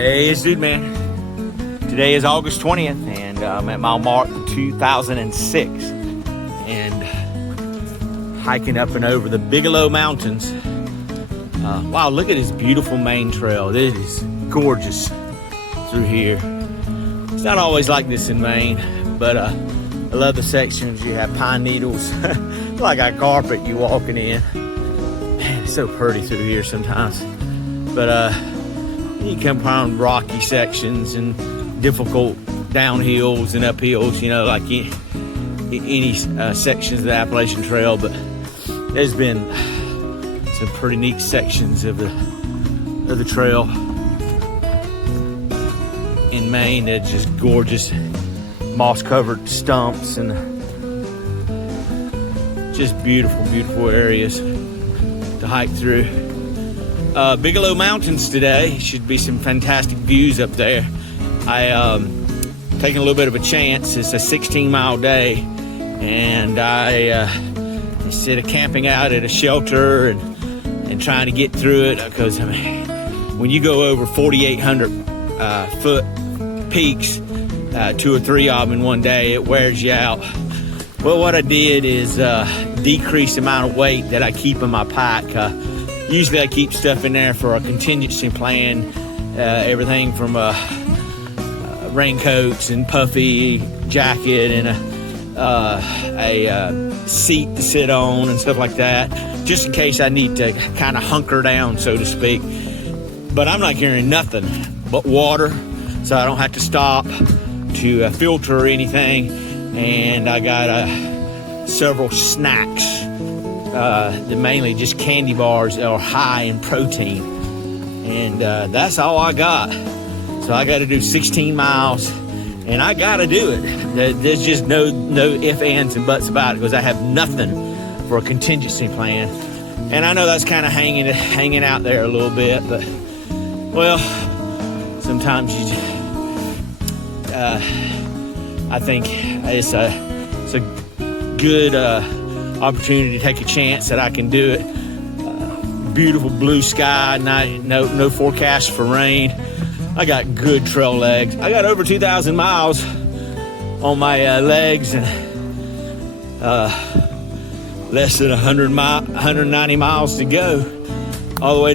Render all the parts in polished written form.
Hey, it's DudeMan. Today is August 20th, and I'm at mile mark 2006, and hiking up and over the Bigelow Mountains. Wow, look at this beautiful Maine trail. It is gorgeous through here. It's not always like this in Maine, but I love the sections. You have pine needles, like a carpet you walking in. Man, it's so pretty through here sometimes. But you come around rocky sections and difficult downhills and uphills, you know, like any sections of the Appalachian Trail. But there's been some pretty neat sections of the trail in Maine. They're just gorgeous, moss-covered stumps and just beautiful, beautiful areas to hike through. Bigelow Mountains today. Should be some fantastic views up there. I taking a little bit of a chance. It's a 16-mile day, and I instead of camping out at a shelter and trying to get through it, because I mean, when you go over 4,800 foot peaks, 2 or 3 of them in one day, it wears you out. Well, what I did is decrease the amount of weight that I keep in my pack. Usually I keep stuff in there for a contingency plan, everything from raincoats and puffy jacket and a seat to sit on and stuff like that, just in case I need to kind of hunker down, so to speak. But I'm not carrying nothing but water, so I don't have to stop to filter or anything. And I got several snacks. They're mainly just candy bars that are high in protein, and that's all I got. So I got to do 16 miles, and I got to do it. There's just no ifs, ands, and buts about it, because I have nothing for a contingency plan. And I know that's kind of hanging out there a little bit, but well, sometimes you just, I think it's a good opportunity to take a chance that I can do it. Beautiful blue sky, no forecast for rain. I got good trail legs. I got over 2,000 miles on my legs, and less than 190 miles to go, all the way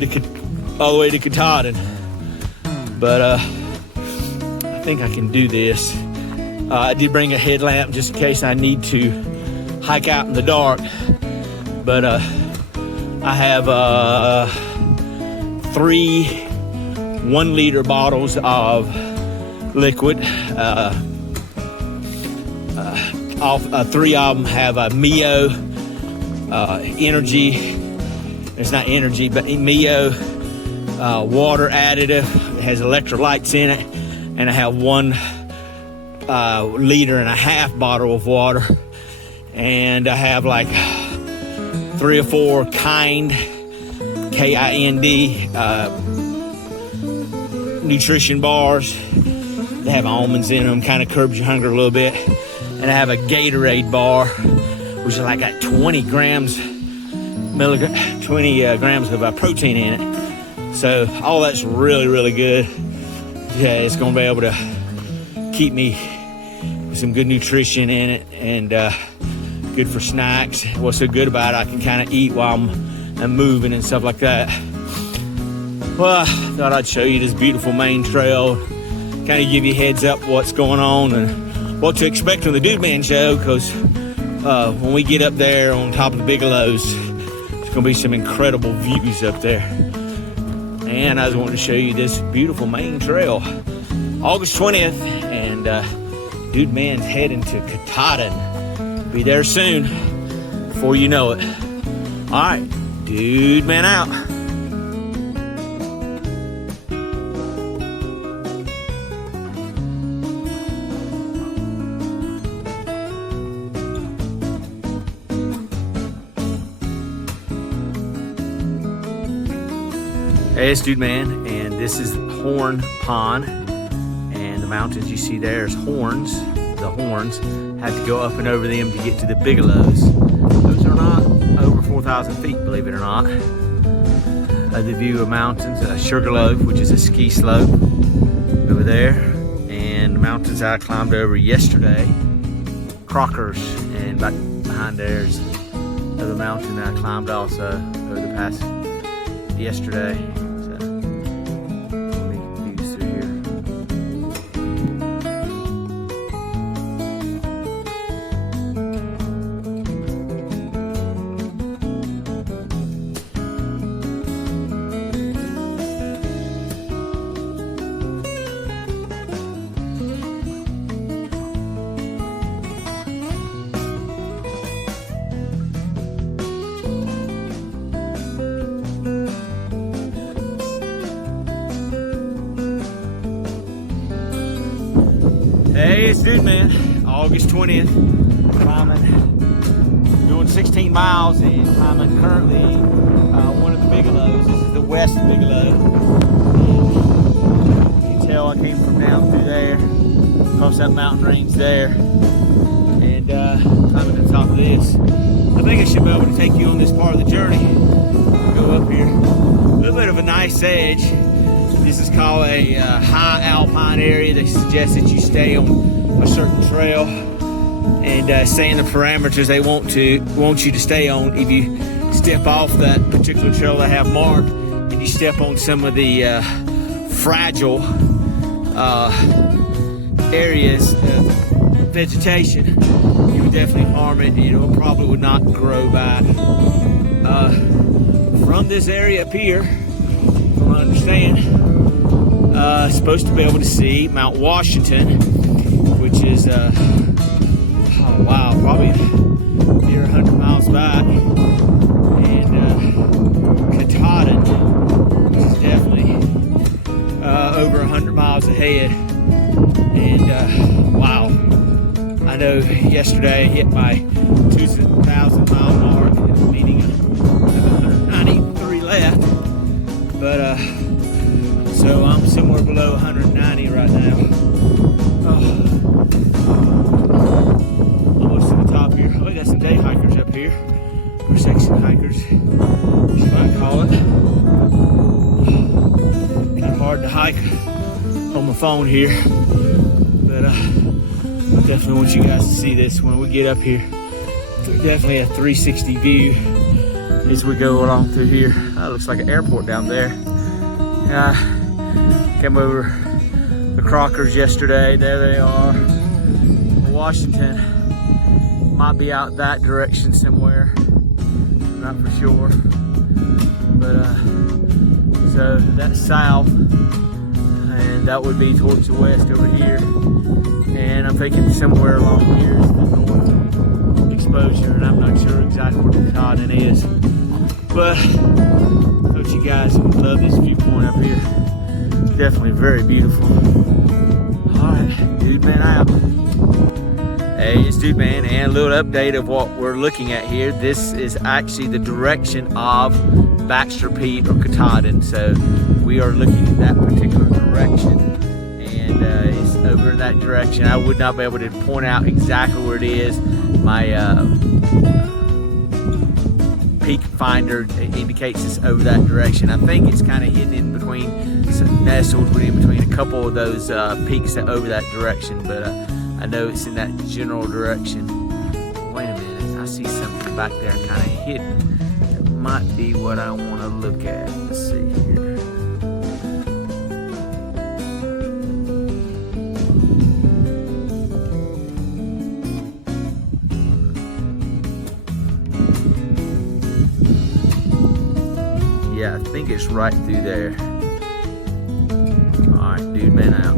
to Katahdin. But I think I can do this. I did bring a headlamp just in case I need to hike out in the dark, but I have 3 1-liter bottles of liquid. 3 of them have a Mio energy. It's not energy, but Mio water additive. It has electrolytes in it, and I have 1.5 liter bottle of water. And I have like 3 or 4 Kind, K-I-N-D, nutrition bars. They have almonds in them, kind of curbs your hunger a little bit. And I have a Gatorade bar, which is like got 20 grams of protein in it. So all that's really, really good. Yeah, it's going to be able to keep me with some good nutrition in it, and good for snacks. What's so good about it, I can kind of eat while I'm moving and stuff like that. Well, I thought I'd show you this beautiful Maine trail, kind of give you a heads up what's going on and what to expect on the DudeMan show, because when we get up there on top of the Bigelows, there's going to be some incredible views up there. And I just wanted to show you this beautiful Maine trail. August 20th, and DudeMan's heading to Katahdin. Be there soon, before you know it. All right, DudeMan out. Hey, it's DudeMan, and this is Horn Pond, and the mountains you see there is horns. The horns have to go up and over them to get to the Bigelows. Those are not over 4,000 feet, believe it or not. The view of mountains, Sugarloaf, which is a ski slope, there, and the mountains I climbed over yesterday, Crockers, and back behind there's another mountain that I climbed also over the past yesterday. So views through here. Hey, it's DudeMan, August 20th, climbing, doing 16 miles and climbing currently one of the Bigelows. This is the West Bigelow. And you can tell I came from down through there, across that mountain range there, and climbing to the top of this. I think I should be able to take you on this part of the journey. Go up here, a little bit of a nice edge. This is called a high alpine area. They suggest that you stay on a certain trail and stay in the parameters they want you to stay on. If you step off that particular trail they have marked and you step on some of the fragile areas of vegetation, you would definitely harm it. It probably would not grow back. From this area up here, from what I understand, supposed to be able to see Mount Washington, which is oh wow, probably near 100 miles back, and Katahdin, which is definitely over 100 miles ahead. And wow, I know yesterday I hit my 2,000 mile mark, meaning I have 193 left, but so I'm somewhere below 190 right now. Almost to the top here. Oh, we got some day hikers up here, or section hikers, you might call it. Kind of hard to hike on my phone here, but definitely want you guys to see this when we get up here. Definitely a 360 view as we go along through here. That looks like an airport down there. Came over the Crockers yesterday. There they are. Washington might be out that direction somewhere. Not for sure. But so that's south, and that would be towards the west over here. And I'm thinking somewhere along here is the north exposure, and I'm not sure exactly where the Katahdin is. But don't you guys love this viewpoint up here? Definitely very beautiful. Alright, DudeMan out. Hey, it's DudeMan, and a little update of what we're looking at here. This is actually the direction of Baxter Peak or Katahdin. So we are looking at that particular direction, and it's over in that direction. I would not be able to point out exactly where it is. My peak finder indicates it's over that direction. I think it's kind of hidden in between, nestled in between a couple of those peaks that over that direction, but I know it's in that general direction. Wait a minute, I see something back there kind of hidden. It might be what I want to look at. Let's see here. Yeah, I think it's right through there. Alright, DudeMan out.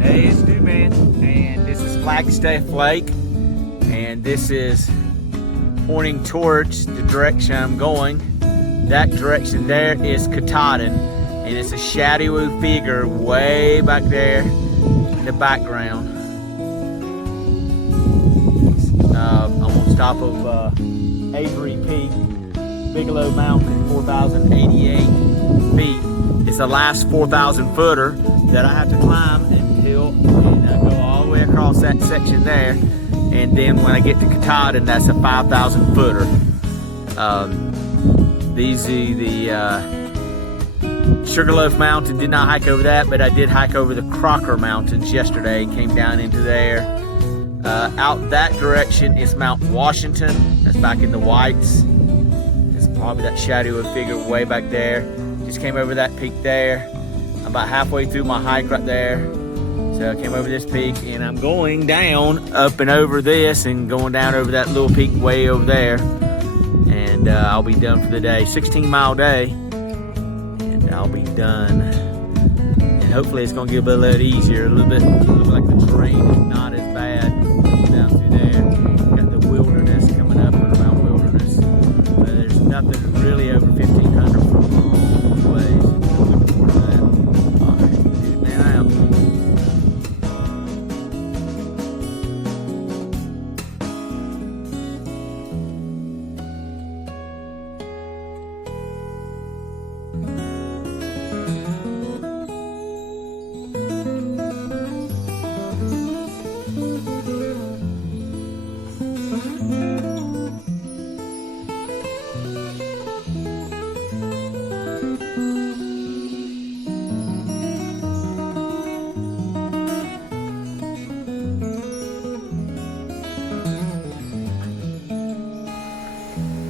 Hey, it's DudeMan, and this is Flagstaff Lake, and this is pointing towards the direction I'm going. That direction there is Katahdin, and it's a shadowy figure way back there in the background. I'm on top of Avery Peak, Bigelow Mountain, 4,088 feet. It's the last 4,000 footer that I have to climb until and go all the way across that section there. And then when I get to Katahdin, that's a 5,000 footer. These are the Sugarloaf Mountain. Did not hike over that, but I did hike over the Crocker Mountains yesterday. Came down into there. Out that direction is Mount Washington. That's back in the Whites. It's probably that shadowy figure way back there. Just came over that peak there. I'm about halfway through my hike right there. So I came over this peak, and I'm going down up and over this and going down over that little peak way over there. And I'll be done for the day. 16-mile day, and I'll be done. And hopefully it's gonna get a little easier, a little bit like the terrain is not as bad down through there. Got the wilderness coming up and around wilderness. But there's nothing really over 1,500 for a long ways. I'm looking forward to that. All right, dude, man, I am.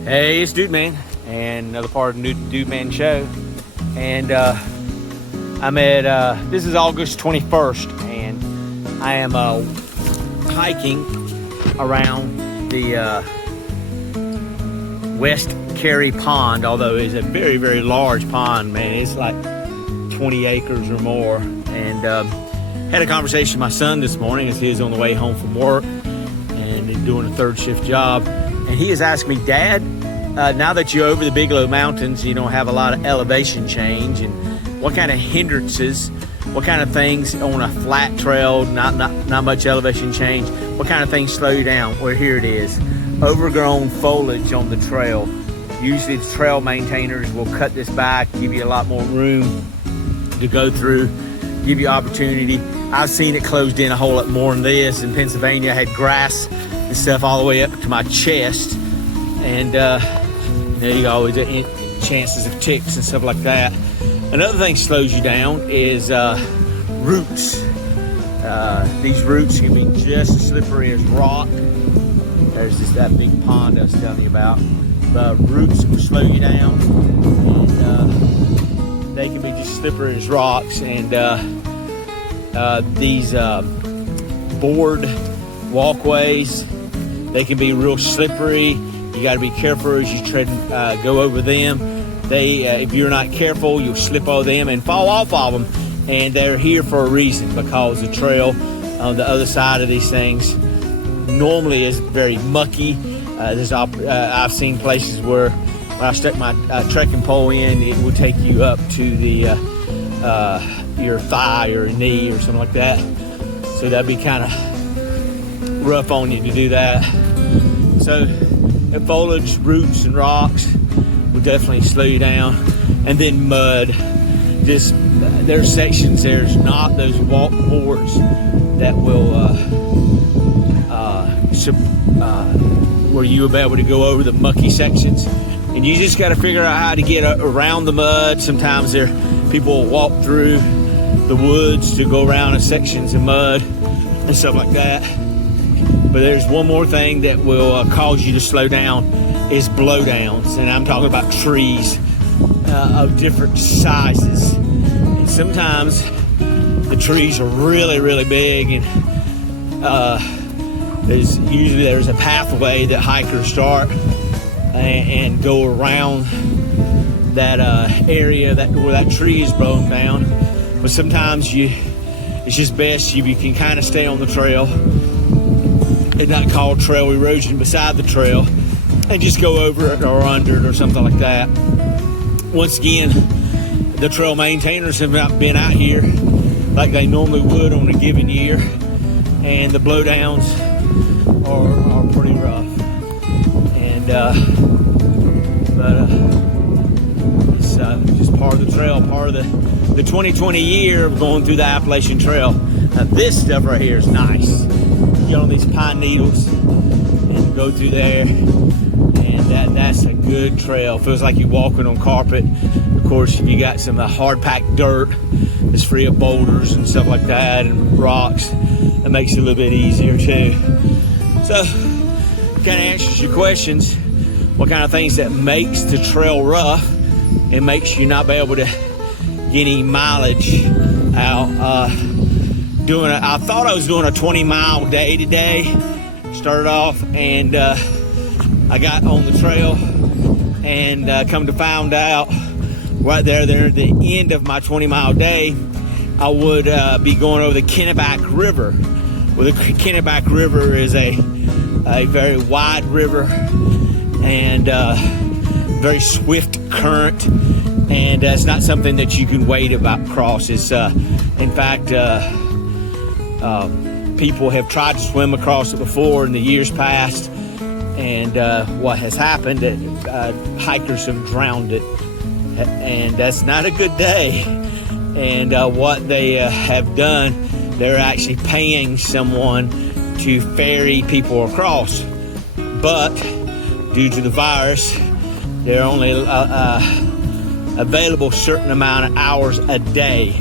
Hey, it's DudeMan, and another part of the DudeMan show. And I'm at, this is August 21st, and I am hiking around the West Carey Pond, although it's a very, very large pond, man. It's like 20 acres or more. And had a conversation with my son this morning as he was on the way home from work and doing a third shift job. And he has asked me, Dad, now that you're over the Bigelow Mountains, you don't have a lot of elevation change, and what kind of hindrances, what kind of things on a flat trail, not much elevation change, what kind of things slow you down? Well, here it is. Overgrown foliage on the trail. Usually the trail maintainers will cut this back, give you a lot more room to go through, give you opportunity. I've seen it closed in a whole lot more than this. In Pennsylvania, I had grass and stuff all the way up to my chest, and there you go, chances of ticks and stuff like that. Another thing slows you down is roots. These roots can be just as slippery as rock. There's just that big pond I was telling you about. But roots will slow you down, and they can be just slippery as rocks. And these board walkways, they can be real slippery. You got to be careful as you go over them. If you're not careful, you'll slip over them and fall off of them. And they're here for a reason, because the trail on the other side of these things normally is very mucky. I've seen places where when I stuck my trekking pole in, it will take you up to the your thigh or knee or something like that. So that'd be kind of rough on you to do that. So the foliage, roots, and rocks will definitely slow you down. And then mud. Just there's sections, there's not those walk boards that will where you will be able to go over the mucky sections. And you just got to figure out how to get around the mud. Sometimes people will walk through the woods to go around sections of mud and stuff like that. But there's one more thing that will cause you to slow down is blowdowns. And I'm talking about trees of different sizes. And sometimes the trees are really, really big, and there's a pathway that hikers start and go around that area where that tree is blown down. But sometimes it's just best if you can kind of stay on the trail and not cause trail erosion beside the trail, and just go over it or under it or something like that. Once again, the trail maintainers have not been out here like they normally would on a given year, and the blowdowns are pretty rough. And it's just part of the trail, part of the 2020 year of going through the Appalachian Trail. Now this stuff right here is nice. You get on these pine needles and go through there, and that's a good trail. Feels like you're walking on carpet. Of course, if you got some hard packed dirt that's free of boulders and stuff like that and rocks, that makes it a little bit easier too. So kind of answers your questions, what kind of things that makes the trail rough and makes you not be able to get any mileage out. I thought I was doing a 20-mile day today. Started off, and I got on the trail, and come to find out right there at the end of my 20-mile day, I would be going over the Kennebec River. Well, the Kennebec River is a very wide river and very swift current, and it's not something that you can wade about across. It's in fact, people have tried to swim across it before in the years past, and what has happened, hikers have drowned it, and that's not a good day. And what they have done, they're actually paying someone to ferry people across, but due to the virus, they're only available a certain amount of hours a day,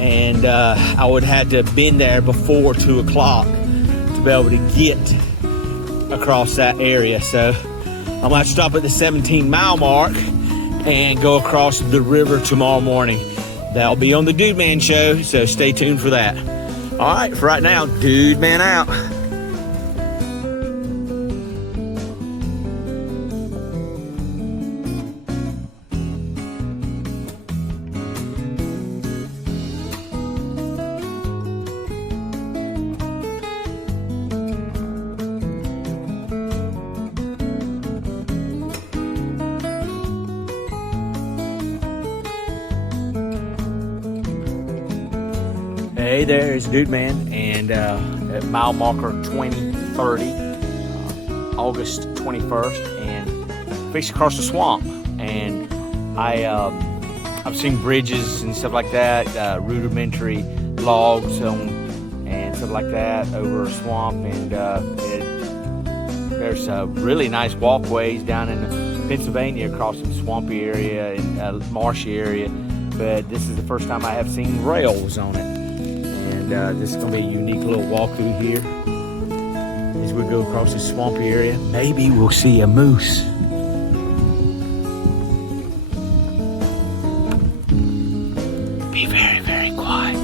and I would have to have been there before 2 o'clock to be able to get across that area. So I'm gonna have to stop at the 17-mile mark and go across the river tomorrow morning. That'll be on the DudeMan show, so stay tuned for that. All right, for right now, DudeMan out. Hey there, it's DudeMan, and at mile marker 2030, August 21st, and fixed across the swamp. And I've seen bridges and stuff like that, rudimentary logs and stuff like that over a swamp, and there's really nice walkways down in Pennsylvania across some swampy area and marshy area, but this is the first time I have seen rails on it. And this is going to be a unique little walkthrough here as we go across this swampy area. Maybe we'll see a moose. Be very, very quiet.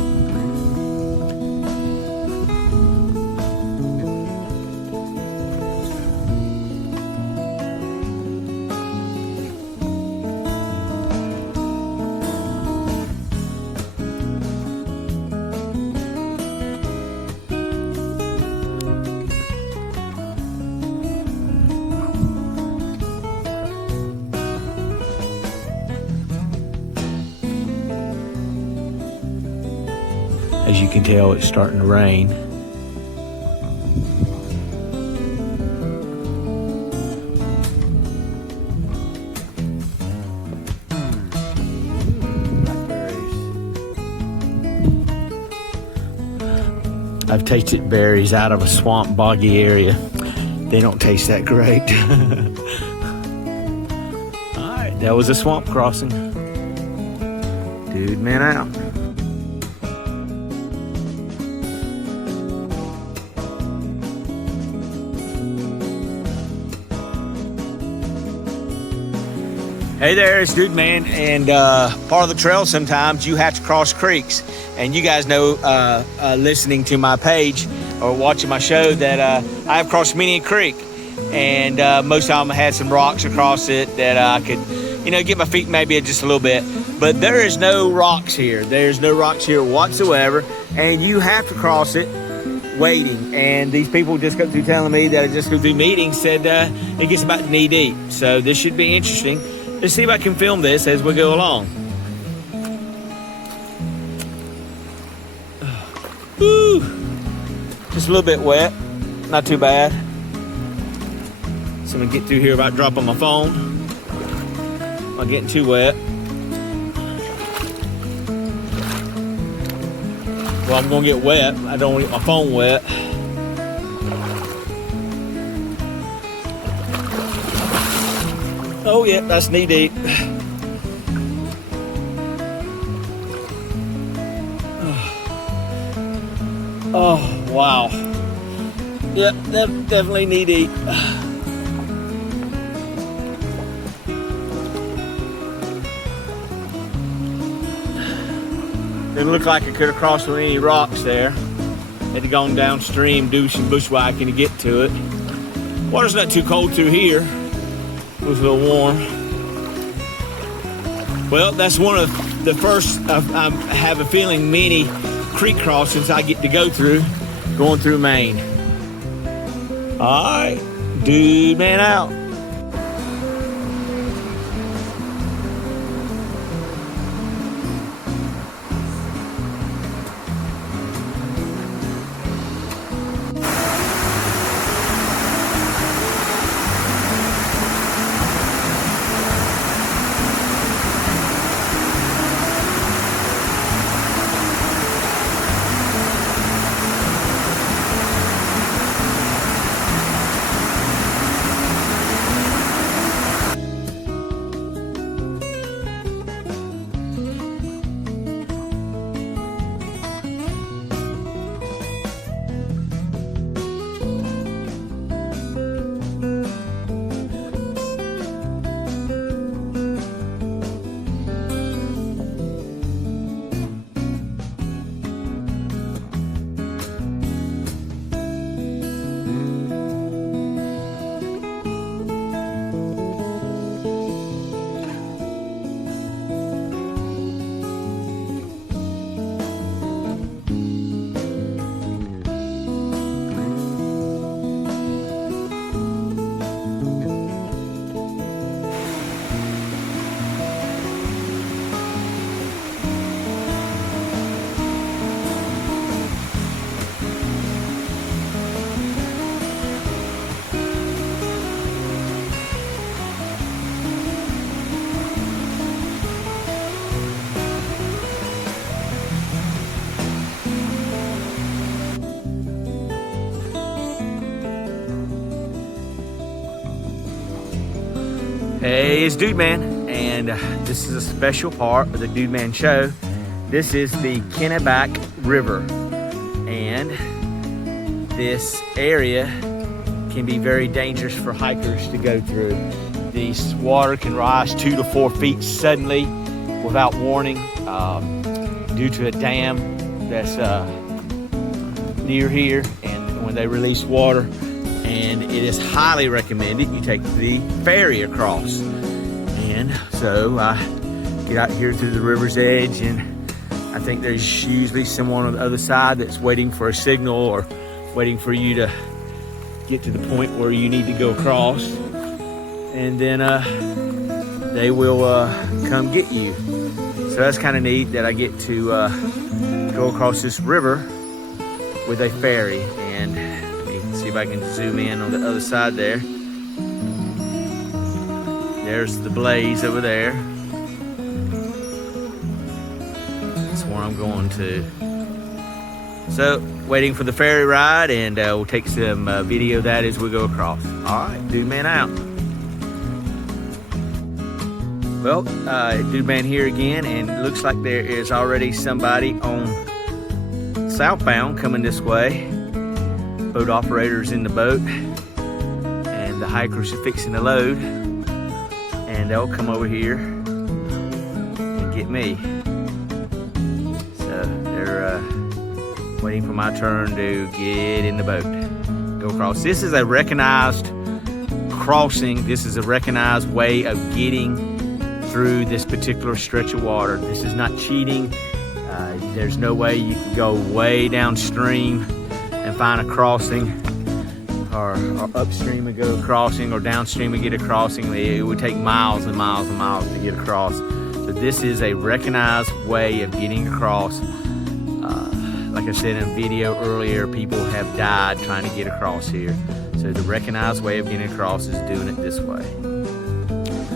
As you can tell, it's starting to rain. I've tasted berries out of a swamp, boggy area. They don't taste that great. All right, that was a swamp crossing. DudeMan out. Hey there, it's DudeMan, and part of the trail sometimes you have to cross creeks. And you guys know, listening to my page or watching my show, that I have crossed many a creek. And most of them had some rocks across it that I could, get my feet maybe just a little bit. But there is no rocks here. There's no rocks here whatsoever. And you have to cross it wading. And these people just got through telling me that I just go through meetings, said it gets about knee deep. So this should be interesting. Let's see if I can film this as we go along. Just a little bit wet, not too bad. So I'm gonna get through here without dropping my phone. Not getting too wet. Well, I'm gonna get wet. I don't want to get my phone wet. Oh yeah, that's knee deep. Oh, wow. Yep, definitely knee deep. Didn't look like it could have crossed with any rocks there. Had to gone downstream, do some bushwhacking to get to it. Water's not too cold through here. It was a little warm. Well, that's one of the first, I have a feeling, many creek crossings I get to go through going through Maine. All right, DudeMan out. Hey, it's DudeMan, and this is a special part of the DudeMan show. This is the Kennebec River, and this area can be very dangerous for hikers to go through. The water can rise 2 to 4 feet suddenly without warning due to a dam that's near here, and when they release water. And it is highly recommended you take the ferry across. And so I get out here through the river's edge, and I think there's usually someone on the other side that's waiting for a signal or waiting for you to get to the point where you need to go across. And then they will come get you. So that's kind of neat that I get to go across this river with a ferry. And see if I can zoom in on the other side there. There's the blaze over there. That's where I'm going to. So, waiting for the ferry ride, and we'll take some video of that as we go across. All right, DudeMan out. Well, DudeMan here again, and it looks like there is already somebody on southbound coming this way. Boat operators in the boat, and the hikers are fixing the load, and they'll come over here and get me. So they're waiting for my turn to get in the boat, go across. This is a recognized crossing. This is a recognized way of getting through this particular stretch of water. This is not cheating. There's no way you can go way downstream and find a crossing, or upstream and go crossing, or downstream and get a crossing. It would take miles and miles and miles to get across. So this is a recognized way of getting across. Like like I said in a video earlier, people have died trying to get across here. So the recognized way of getting across is doing it this way.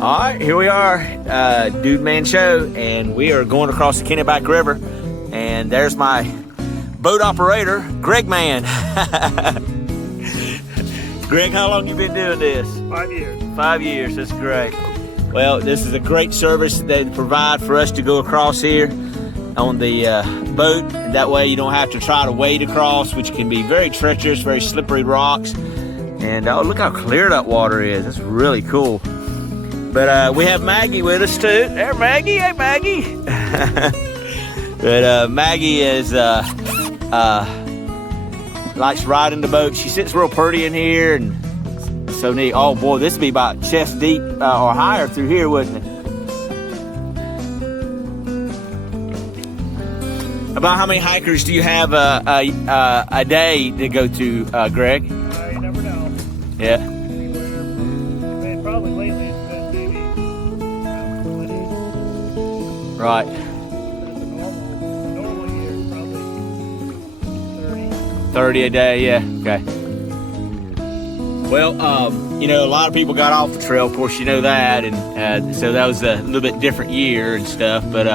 All right, here we are, DudeMan Show, and we are going across the Kennebec River. And there's my boat operator, Greg Man. Greg, how long you been doing this? 5 years. 5 years, that's great. Well, this is a great service they provide for us to go across here on the boat. That way you don't have to try to wade across, which can be very treacherous, very slippery rocks. And oh, look how clear that water is. That's really cool. But we have Maggie with us too. There, Maggie. Hey, Maggie. But Maggie is likes riding the boat. She sits real pretty in here, and so neat. Oh boy, this would be about chest deep or higher through here, wouldn't it? About how many hikers do you have a day to go to, Greg? You never know. Yeah. Anywhere. Man, probably lately it's been maybe around 20. Right. But a normal year is probably 30. 30 a day, yeah. Okay. Well, you know, a lot of people got off the trail, of course, you know that, and so that was a little bit different year and stuff. But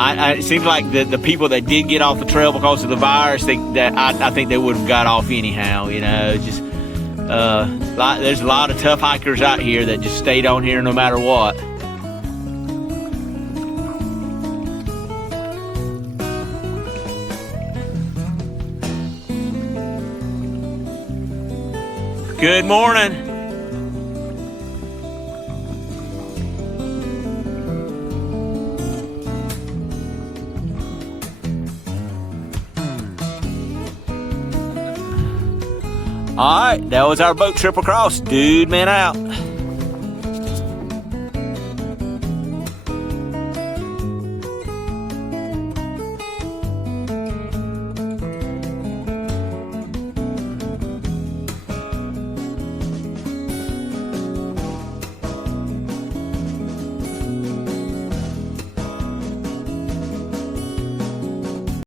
it seems like the people that did get off the trail because of the virus, I think they would have got off anyhow. You know, just there's a lot of tough hikers out here that just stayed on here no matter what. Good morning. All right, that was our boat trip across. DudeMan out.